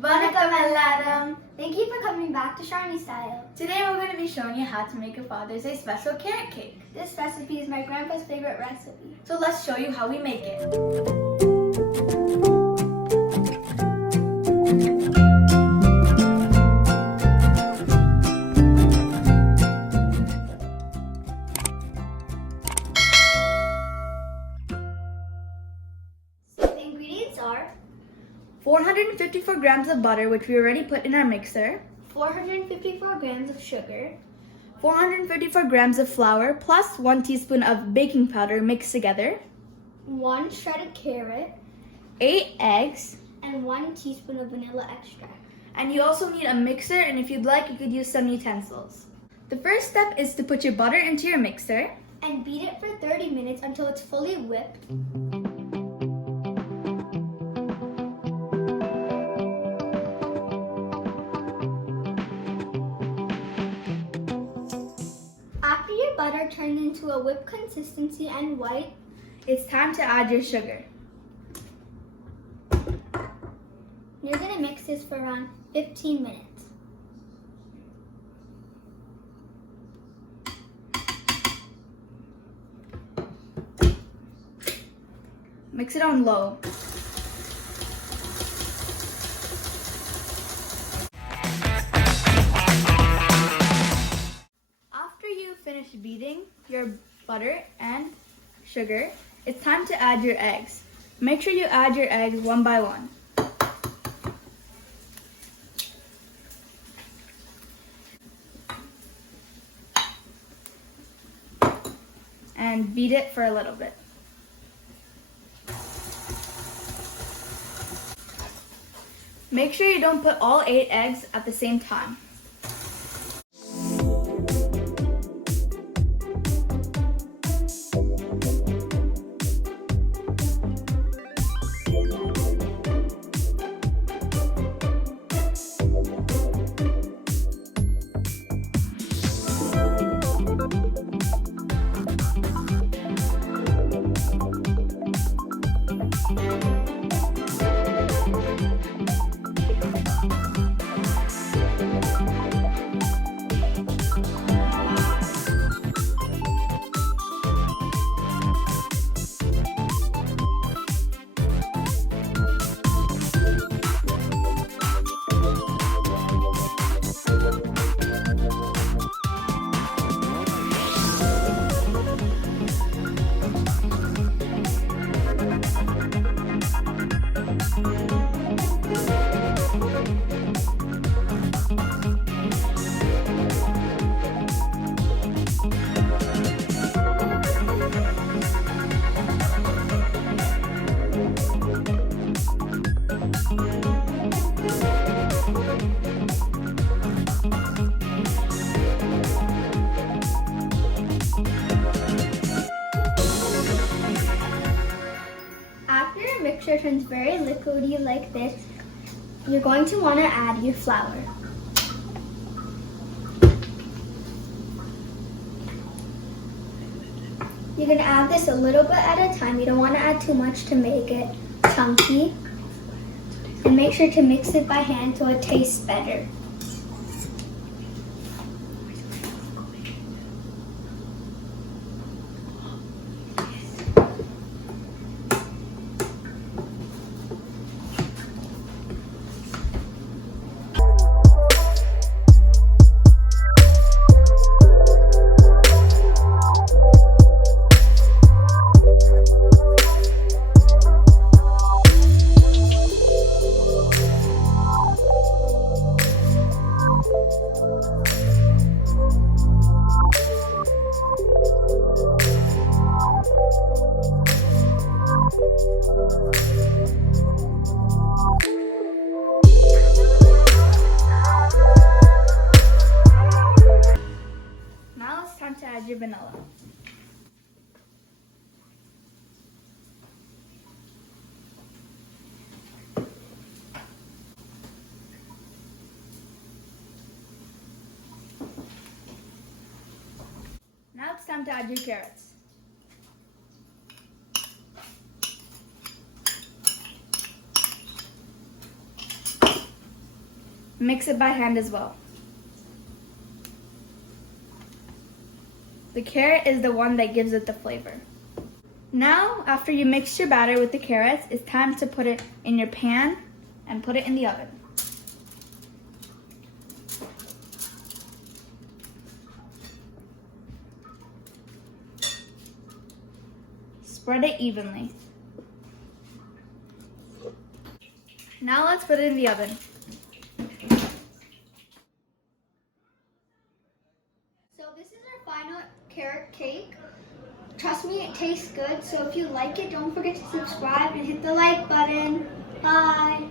Vanakkam Ellaram! Thank you for coming back to Sharmi Style. Today we're going to be showing you how to make a Father's Day special carrot cake. This recipe is my grandpa's favorite recipe. So let's show you how we make it. So the ingredients are 454 grams of butter, which we already put in our mixer. 454 grams of sugar, 454 grams of flour plus 1 teaspoon of baking powder mixed together. 1 shredded carrot, 8 eggs. and 1 teaspoon of vanilla extract. And you also need a mixer, and if you'd like, you could use some utensils. The first step is to put your butter into your mixer. And beat it for 30 minutes until it's fully whipped. After your butter turned into a whipped consistency and white, It's time to add your sugar. you're going to mix this for around 15 minutes. Mix it on low. After you finish beating your butter and sugar, it's time to add your eggs. Make sure you add your eggs one by one. And beat it for a little bit. Make sure you don't put all 8 eggs at the same time. After your mixture turns very liquidy like this, you're going to want to add your flour. You're going to add this a little bit at a time. You don't want to add too much to make it chunky. And make sure to mix it by hand so it tastes better. Now it's time to add your vanilla. Now it's time to add your carrots. Mix it by hand as well. The carrot is the one that gives it the flavor. Now, after you mix your batter with the carrots, it's time to put it in your pan and put it in the oven. Spread it evenly. Now let's put it in the oven. So this is our final carrot cake. Trust me, it tastes good. So if you like it, don't forget to subscribe and hit the like button. Bye.